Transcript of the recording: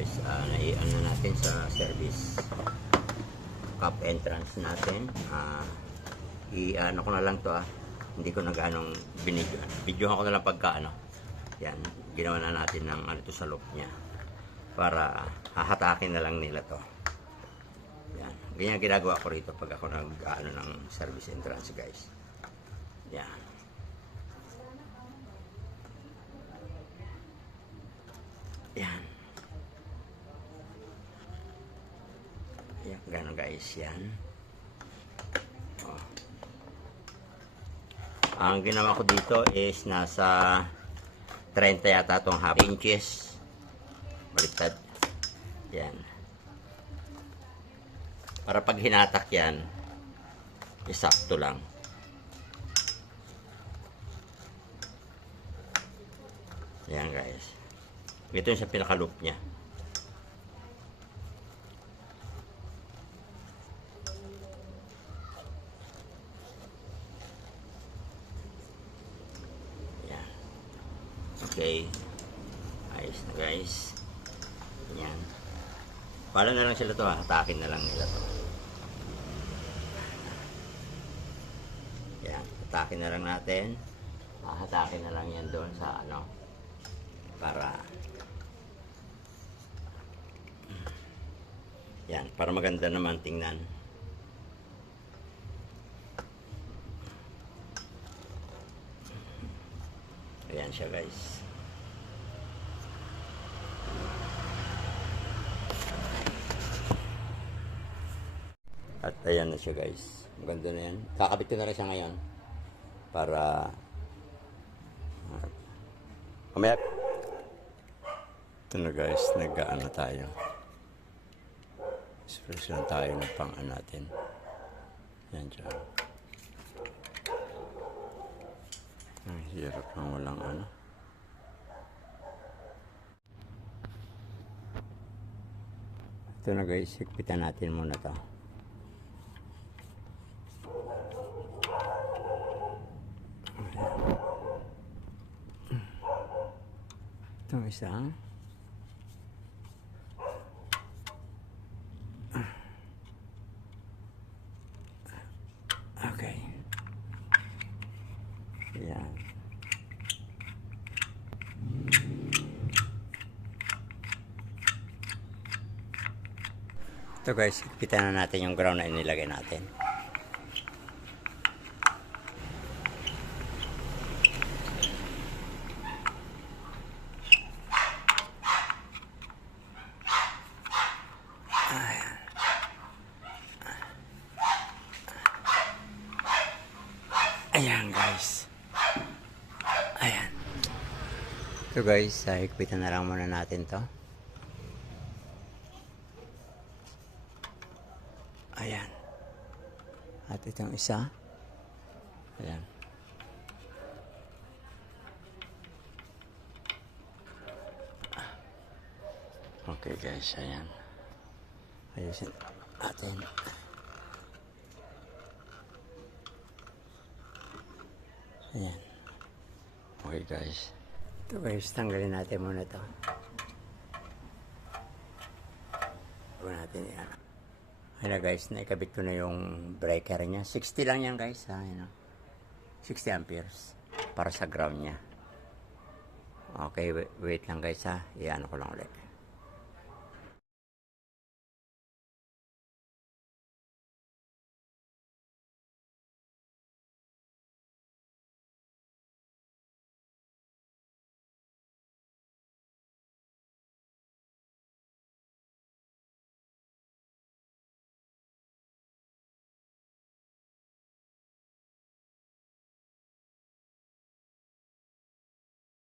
guys, naiano natin sa service cup entrance natin. I-ano ko na lang to, hindi ko na ganong videohan ko na lang pagka yan, ginawa na natin ng ano to sa loop niya para hahatakin na lang nila to. Yan, ganyan ginagawa ko rito pag ako nag-ano ng service entrance, guys. Yan. Yan. Yan, gano'n guys, yan. Oh. Ang ginawa ko dito is nasa 30 yata itong half inches. Baliktad. Yan. Para pag hinatak yan, isakto lang. Yan guys. Ito yung sa pinaka-loop niya. Yan. Okay. Ayos na guys. Yan. Pala na lang sila to, hatakin na lang nila to. Yan. Hatakin na lang natin. Hatakin na lang yan doon sa para yan, para maganda naman tingnan. Ayan siya guys. At ayan na siya guys. Maganda na yan. Kakabit ko na rin siya ngayon para kamaya. Ito na guys, nag-ano tayo. Express lang tayo ng pang-ano natin. Yan dyan. Ang hirap ng walang ano. Ito na guys, higpitan natin muna to. Itong isa. Okay. Yan. Ito guys, kita na natin yung ground na inilagay natin. Ayan guys. Ayan. So guys, higpitan na lang muna natin to. Ayan. At itong isa. Ayan. Okay guys, ayan. Ayusin natin. Ayan. Okay guys. Ito guys, tanggalin natin muna ito. Huwag natin yan. Ayan guys, naikabit ko na yung breaker niya. 60 lang yan guys. Ayan, 60 amperes para sa ground niya. Okay, wait lang guys ha. Iyan ko lang ulit.